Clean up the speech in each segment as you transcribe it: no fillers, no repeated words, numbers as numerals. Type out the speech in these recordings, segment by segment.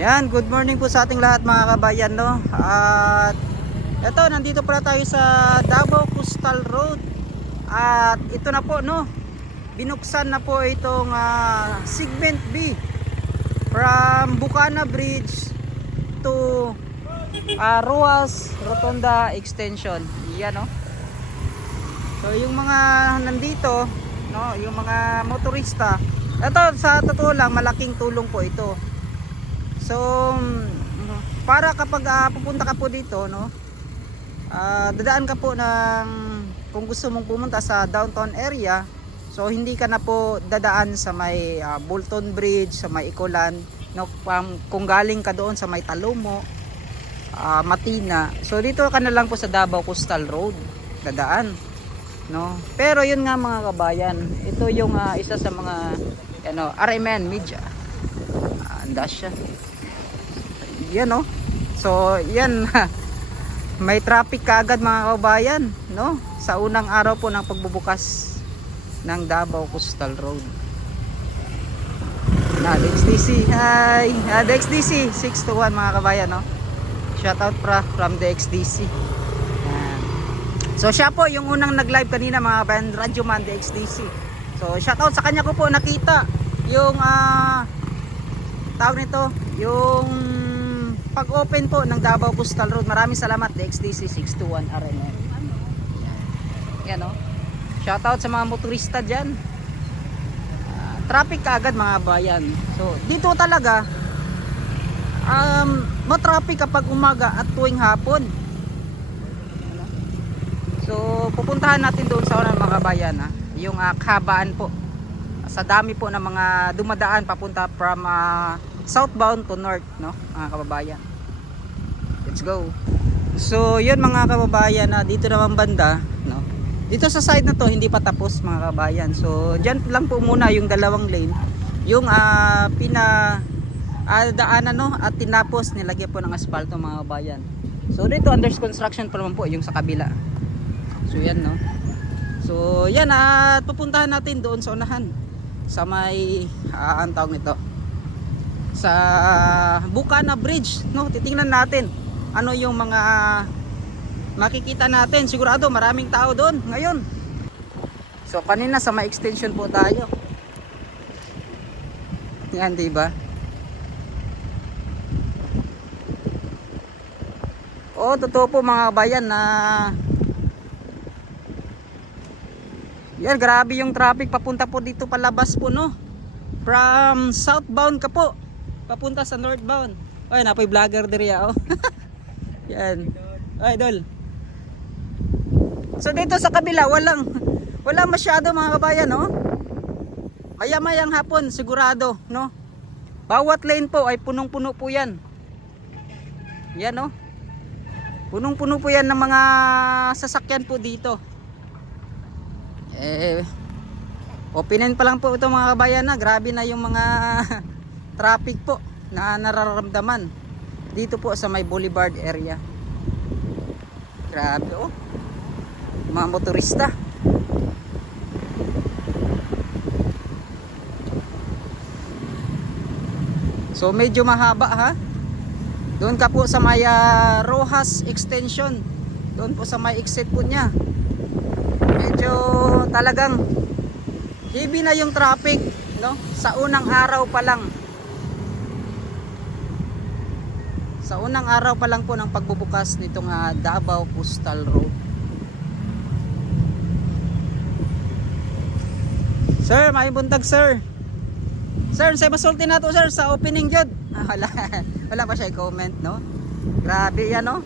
Yan, good morning po sa ating lahat mga kabayan, no? At eto, nandito pala tayo sa Davao Coastal Road. At ito na po, no? Binuksan na po itong segment B from Bucana Bridge to Ruas Rotonda Extension. Yan, no? So yung mga nandito, no, yung mga motorista, ito sa totoo lang malaking tulong po ito. So para kapag pupunta ka po dito, no, dadaan ka po ng, kung gusto mong pumunta sa downtown area, so hindi ka na po dadaan sa may Bolton Bridge, sa may Icolan, no, kung galing ka doon sa may Talomo, Matina, so dito ka na lang po sa Davao Coastal Road dadaan, no. Pero yun nga mga kabayan, ito yung isa sa mga ano, RMN media, andas siya. Yan, no. So yan may traffic kaagad mga kabayan, no, sa unang araw po ng pagbubukas ng Davao Coastal Road. Na DXDC, hi, DXDC 621 mga kabayan, no. Shout out from DXDC. Yan. So siya po yung unang nag-live kanina mga kabayan, Radyo Man DXDC. So shout out sa kanya, ko po nakita yung tawag nito, yung pag-open po ng Davao Coastal Road. Maraming salamat DXDC 621 RMN. Yan, no. Shoutout sa mga motorista dyan. Traffic kaagad mga bayan. So dito talaga matraffic kapag umaga at tuwing hapon. So pupuntahan natin doon sa unang mga bayan, yung kahabaan po, sa dami po ng mga dumadaan papunta from southbound to north, no, mga kababayan. Let's go. So yun mga kababayan, dito naman banda, no, dito sa side na to hindi pa tapos mga kababayan. So dyan lang po muna yung dalawang lane, yung daanan, no, at tinapos nilagyan po ng asfalto mga kababayan. So dito under construction pa naman po yung sa kabila. So yan, no. So yan, at pupuntahan natin doon sa unahan, sa may ang tawag nito, sa Bucana Bridge, no. Titingnan natin ano yung mga makikita natin. Sigurado maraming tao doon ngayon. So kanina sa may extension po tayo. Yan, di ba? Oh, totoo po mga kabayan na yan, grabe yung traffic papunta po dito palabas po, no. From southbound ka po papunta sa northbound. Ay, napoy vlogger diri, oh. Yan. Ay, idol. So dito sa kabila walang masyado mga kabayan, no. Maya-mayang hapon sigurado, no. Bawat lane po ay punong-puno po yan. Yan, no. Punong-puno po yan ng mga sasakyan po dito. Openin pa lang po ito mga kabayan, grabe na yung mga traffic po na nararamdaman dito po sa may Boulevard area. Grabe, oh, mga motorista. So medyo mahaba, ha. Doon ka po sa may Rojas Extension, doon po sa may exit po niya. Medyo talagang heavy na yung traffic, no, sa unang araw pa lang. Sa unang araw pa lang po ng pagbubukas nitong Davao Coastal Road. Sir, may buntag sir. Sir, say masulti na to sir sa opening jud. Wala pa siya i-comment, no. Grabe yan, no.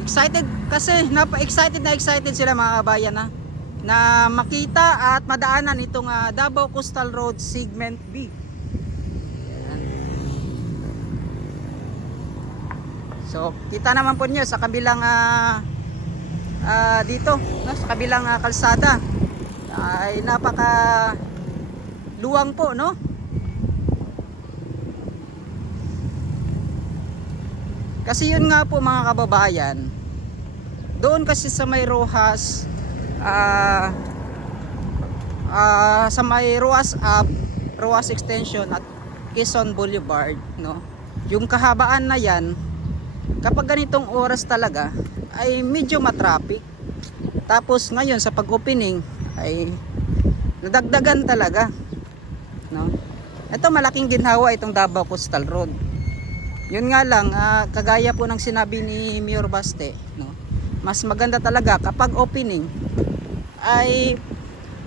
Excited kasi, excited sila mga kabayan, na makita at madaanan itong Davao Coastal Road Segment B. Ayan. So kita naman po niyo sa kabilang dito, no, sa kabilang kalsada ay napaka luwang po, no. Kasi yun nga po mga kababayan, doon kasi sa may Rojas sa may Ruas Extension at Quezon Boulevard, no? Yung kahabaan na yan, kapag ganitong oras talaga ay medyo matraffic. Tapos ngayon sa pag-opening ay nadagdagan talaga, no? Ito malaking ginhawa itong Davao Coastal Road. Yun nga lang, kagaya po ng sinabi ni Mayor Baste, no? Mas maganda talaga kapag opening ay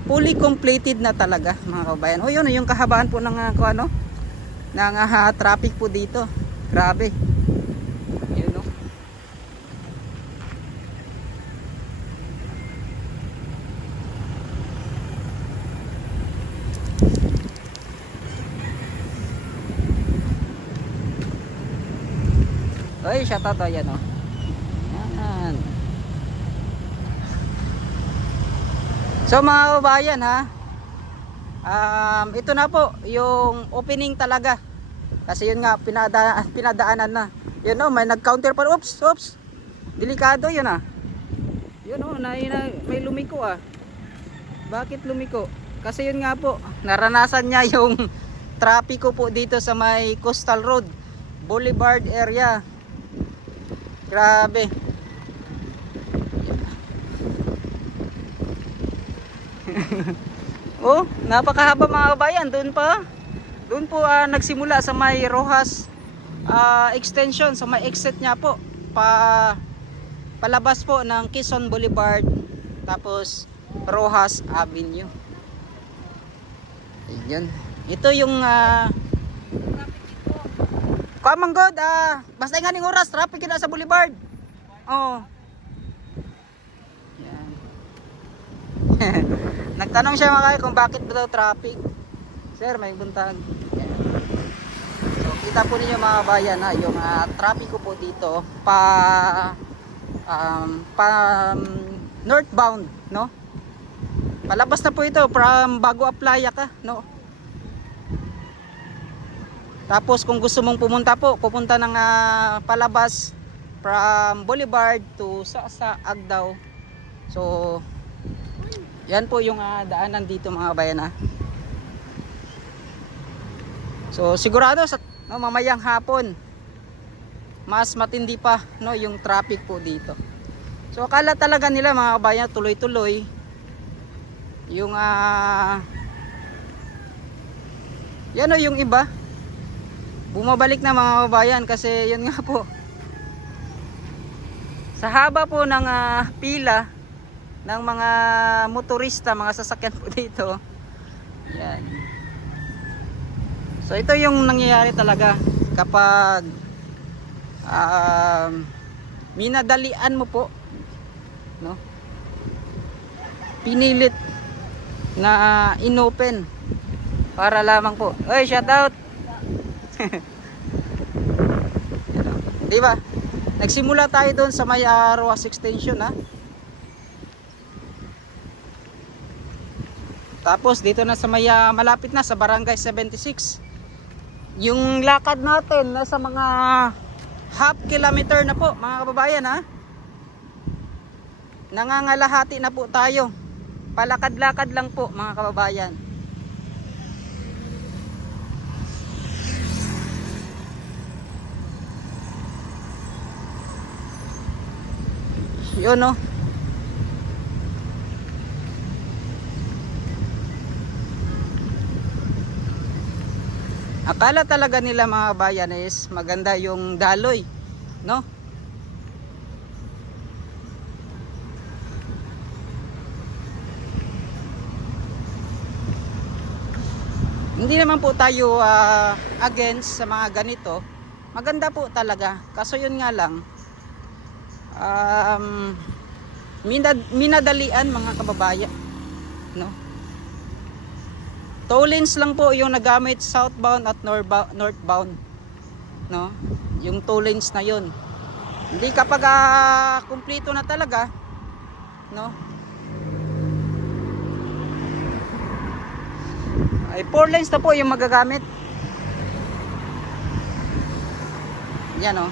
fully completed na talaga, mga kabayan. O yun, yung kahabaan po ng traffic po dito. Grabe. Yun, no? Oy, shoutout to yan, oh. Yan. So mga kabayan, ha, ito na po yung opening talaga. Kasi yun nga, pinadaanan na. Yun, oh, may nag-counter pa. Oops. Delikado yun, ah. Yun, oh, may lumiko, ah. Bakit lumiko? Kasi yun nga po, naranasan niya yung trapiko po dito sa may Coastal Road Boulevard area. Grabe. Oh, napakahaba mga kabayan. Doon po nagsimula sa may Rojas extension, sa may exit niya po palabas po ng Quezon Boulevard, tapos Rojas Avenue. Ayun. Ito yung Kamang God, basta nga ning oras traffic na sa Boulevard. Oh. Yan. Nagtanong siya mga kung bakit ba daw traffic. Sir, may buntag. Yan. So kita po ninyo mga bayan, yung traffic ko po dito pa northbound, no? Palabas na po ito from Bago Aplaya ka, no? Tapos kung gusto mong pupunta ng palabas from Boulevard to sa Agdao. So yan po yung daanan dito mga bayan, ha. So sigurado mamayang hapon mas matindi pa, no, yung traffic po dito. So akala talaga nila mga kabayan tuloy-tuloy yung yan, o, yung iba bumabalik na mga kabayan, kasi yun nga po, sa haba po ng pila ng mga motorista, mga sasakyan po dito. Yan. So ito yung nangyayari talaga kapag minadalian mo po, no? Pinilit na inopen para lamang po. Oy, shout out. Di ba? Nagsimula tayo doon sa may Rojas extension, ha. Tapos dito na sa may malapit na sa Barangay 76. Yung lakad natin nasa mga half kilometer na po mga kababayan, ha. Nangangalahati na po tayo. Palakad-lakad lang po mga kababayan. Yun, no. Akala talaga nila mga bayan is maganda yung daloy, no? Hindi naman po tayo against sa mga ganito. Maganda po talaga. Kaso yun nga lang, minadalian mga kababayan, no? Tow lanes lang po yung nagamit southbound at northbound, no? Yung tow lanes na yun. Hindi kapag kumpleto na talaga, no? Ay 4 lanes na po yung magagamit. Yan, oh.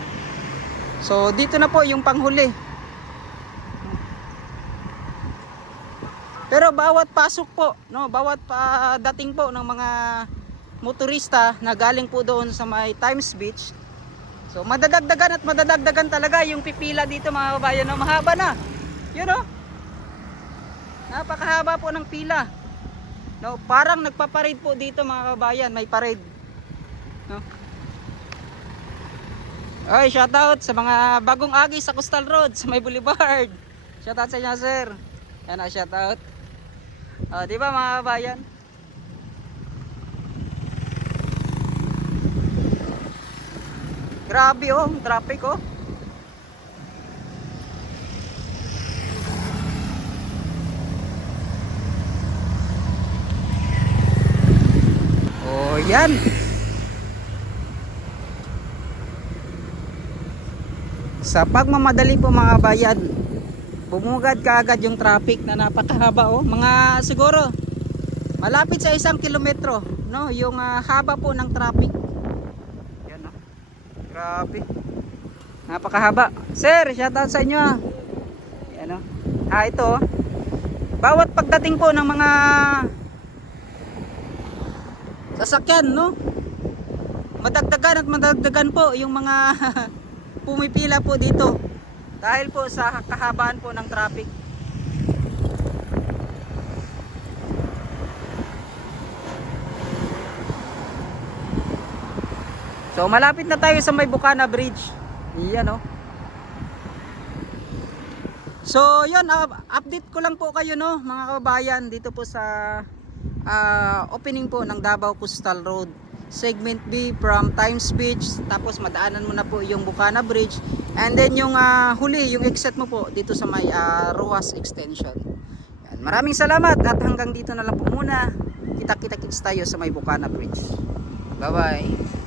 So dito na po yung panghuli. Pero bawat pasok po, no, bawat dating po ng mga motorista na galing po doon sa may Times Beach. So madadagdagan at madadagdagan talaga yung pipila dito mga kabayan, no? Mahaba na. Yun oh. Napakahaba po ng pila. No, parang nagpa-parade po dito mga kabayan, may parade. No? Oy, shout out sa mga bagong agi sa Coastal Road, sa may Boulevard. Shout out sa inyo, sir. Yan na, shout out. Di ba mga kabayan? Grabe oh, traffic oh. Oh, yan. Sa pagmamadali po mga bayan, bumugad kaagad yung traffic na napakahaba oh. Mga siguro malapit sa 1 kilometro, no, yung haba po ng traffic. Yan oh. Grabe. Napakahaba. Sir, shout out sa inyo ah. Yan oh. Ito oh. Bawat pagdating po ng mga sasakyan, no, madagdagan at madagdagan po yung mga pumipila po dito dahil po sa kahabaan po ng traffic. So malapit na tayo sa may Bukana Bridge. Iyan oh. So yun, update ko lang po kayo, no, mga kababayan, dito po sa opening po ng Davao Coastal Road Segment B from Times Beach, tapos madaanan mo na po yung Bukana Bridge, and then yung huli, yung exit mo po dito sa may Roas Extension. Yan. Maraming salamat at hanggang dito na lang po muna. Kita-kits tayo sa may Bukana Bridge. Bye bye.